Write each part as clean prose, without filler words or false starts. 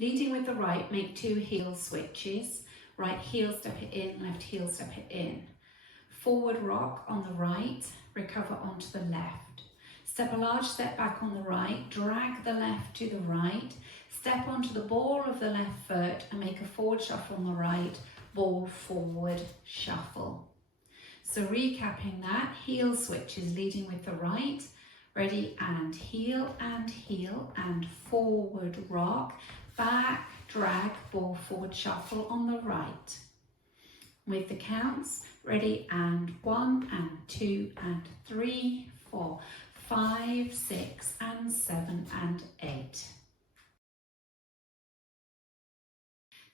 Leading with the right, make 2 heel switches. Right heel, step it in, left heel, step it in. Forward rock on the right, recover onto the left. Step a large step back on the right, drag the left to the right, step onto the ball of the left foot and make a forward shuffle on the right, ball forward shuffle. So recapping that, heel switches leading with the right, ready and heel and forward rock, back, drag, ball forward shuffle on the right. With the counts, ready and 1 and 2 and 3, 4, 5, 6 and 7 and 8.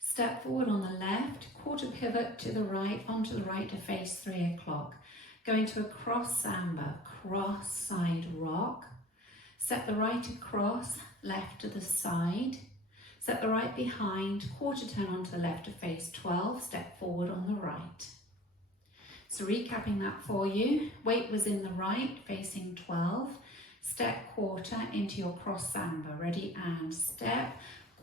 Step forward on the left, quarter pivot to the right, onto the right to face 3 o'clock. Go into a cross samba, cross side rock. Step the right across, left to the side. Step the right behind, quarter turn onto the left to face 12, step forward on the right. So recapping that for you, weight was in the right, facing 12. Step quarter into your cross samba, ready and step,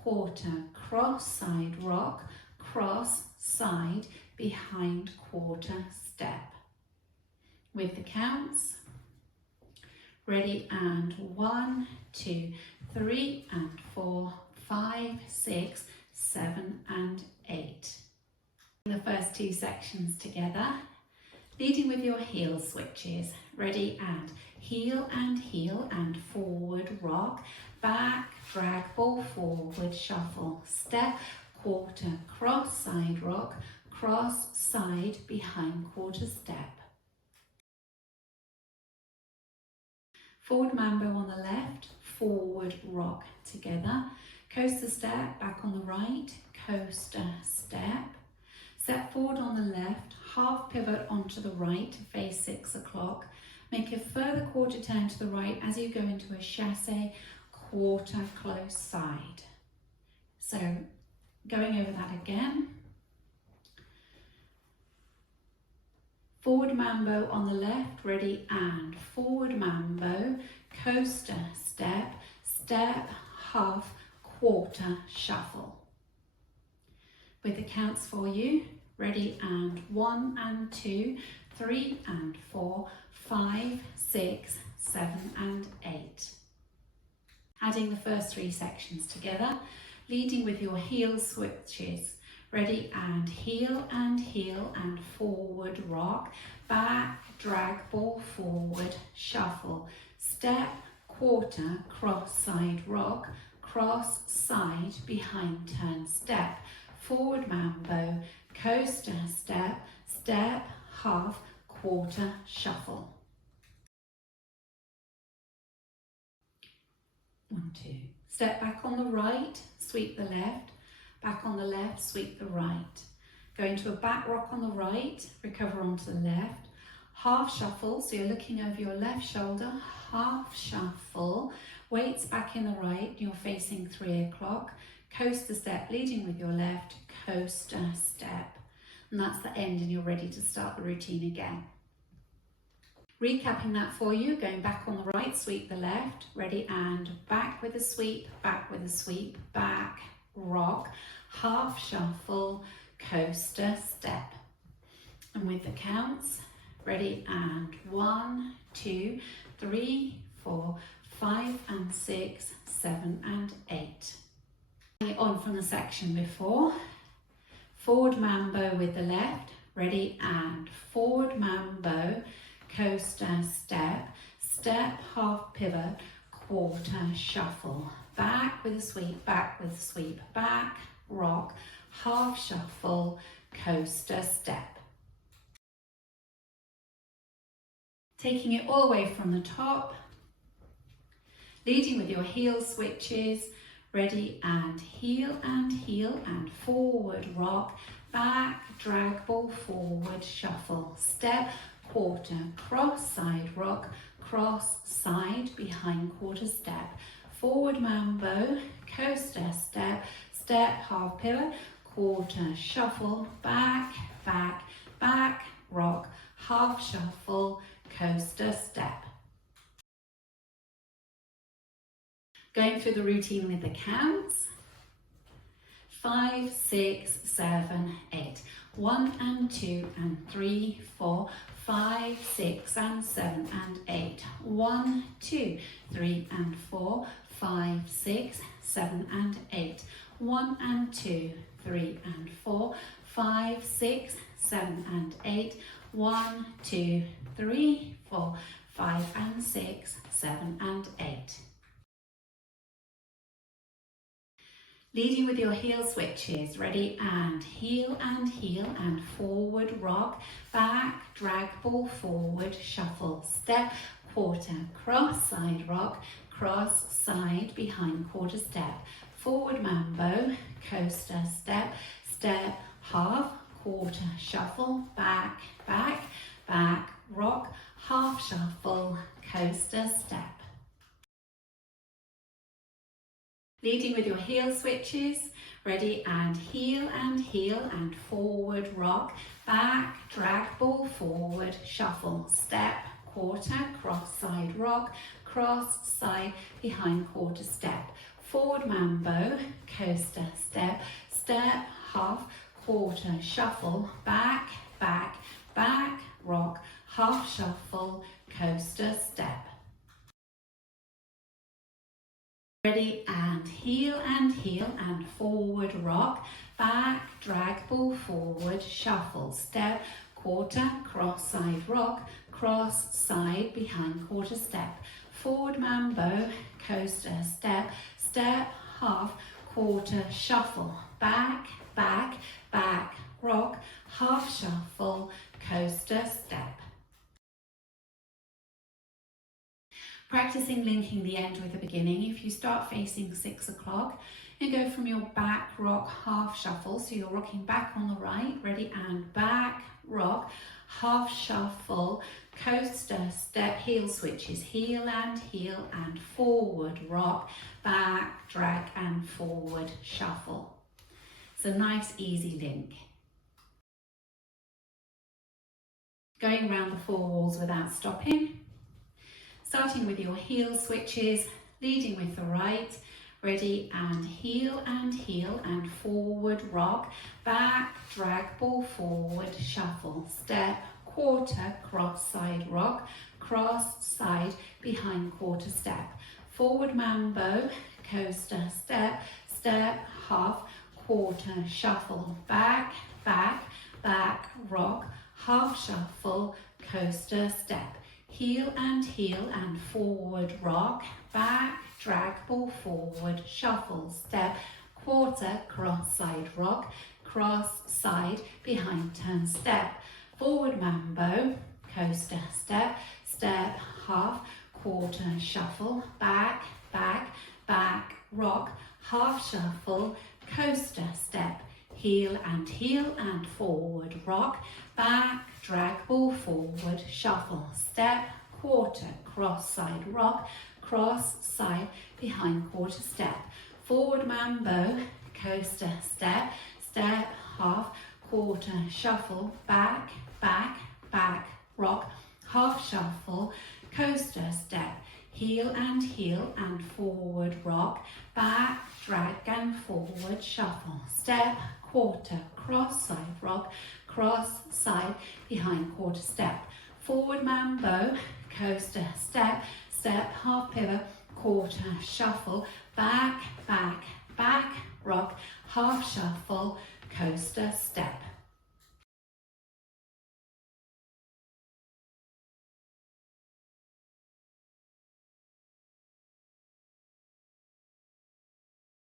quarter, cross side rock, cross side, behind quarter step. With the counts, ready and 1, 2, 3 and 4, 5, 6, 7 and 8. The first 2 sections together, leading with your heel switches, ready and heel and forward rock, back, drag, ball forward, shuffle, step, quarter, cross side rock, cross side, behind quarter step. Forward mambo on the left, forward rock together, coaster step, back on the right, coaster step, step forward on the left, half pivot onto the right to face 6 o'clock, make a further quarter turn to the right as you go into a chassé, quarter close side. So going over that again. Forward mambo on the left, ready and forward mambo, coaster step, step, half, quarter shuffle. With the counts for you, ready and 1 and 2, 3 and 4, 5, 6, 7 and 8. Adding the first 3 sections together, leading with your heel switches, ready and heel and forward rock, back, drag, ball forward, shuffle, step, quarter, cross side rock, cross side, behind turn step, forward mambo, coaster step, step, half, quarter shuffle. 1, 2. Step back on the right, sweep the left, back on the left, sweep the right. Go into a back rock on the right, recover onto the left. Half shuffle, so you're looking over your left shoulder, half shuffle, weights back in the right, you're facing 3 o'clock. Coaster step, leading with your left, coaster step. And that's the end and you're ready to start the routine again. Recapping that for you, going back on the right, sweep the left, ready and back with a sweep, back with a sweep, back, rock, half shuffle, coaster step. And with the counts, ready and 1, 2, 3, 4, 5 and 6, 7 and 8. On from the section before, forward mambo with the left, ready and forward mambo, coaster step, step, half pivot, quarter shuffle, back with a sweep, back with a sweep, back, rock, half shuffle, coaster step. Taking it all the way from the top, leading with your heel switches, ready and heel and forward rock, back, drag, ball forward, shuffle, step, quarter, cross side rock, cross side, behind quarter step, forward mambo, coaster step, step, half pivot, quarter shuffle, back, back, back, rock, half shuffle, coaster step. Going through the routine with the counts. 5, 6, 7, 8. 1 and 2 and 3, 4, 5, 6 and 7 and 8. 1, 2, 3 and 4, 5, 6, 7 and 8. 1 and 2, 3 and 4, 5, 6, 7 and 8. 1, 2, 3, 4, 5 and 6, 7 and 8. Leading with your heel switches, ready, and heel and forward rock, back, drag ball forward, shuffle, step, quarter, cross, side rock, cross, side, behind, quarter step, forward mambo, coaster, step, step, half, quarter, shuffle, back, back, back, rock, half shuffle, coaster, step. Leading with your heel switches, ready, and heel and forward rock, back, drag ball forward, shuffle, step, quarter, cross side rock, cross side, behind, quarter step, forward mambo, coaster, step, step, half, quarter, shuffle, back, back, back, rock, half shuffle, coaster, step. Ready, and heel and forward rock, back, drag ball forward, shuffle, step, quarter, cross side rock, cross side, behind, quarter step, forward mambo, coaster, step, step, half, quarter, shuffle, back, back, back, rock, half shuffle, coaster, step. Practicing linking the end with the beginning. If you start facing 6 o'clock and go from your back rock half shuffle, so you're rocking back on the right, ready, and back rock, half shuffle, coaster, step, heel switches, heel and forward rock, back, drag and forward shuffle. It's a nice easy link. Going around the 4 walls without stopping. Starting with your heel switches, leading with the right, ready, and heel and forward rock, back, drag ball forward, shuffle, step, quarter, cross side rock, cross side, behind, quarter step, forward mambo, coaster, step, step, half, quarter, shuffle, back, back, back, rock, half shuffle, coaster, step, heel and forward rock, back, drag ball forward, shuffle, step, quarter, cross side rock, cross side, behind, turn, step, forward mambo, coaster, step, step, half, quarter, shuffle, back, back, back, rock, half shuffle, coaster, step, heel and forward rock, back, drag ball forward, shuffle, step, quarter, cross side rock, cross side, behind, quarter step, forward mambo, coaster, step, step, half, quarter, shuffle, back, back, back, rock, half shuffle, coaster, step, heel and forward rock, back, drag and forward, shuffle, step, quarter, cross side rock, cross side, behind, quarter step, forward mambo, coaster, step, step, half pivot, quarter, shuffle, back, back, back, rock, half shuffle, coaster, step.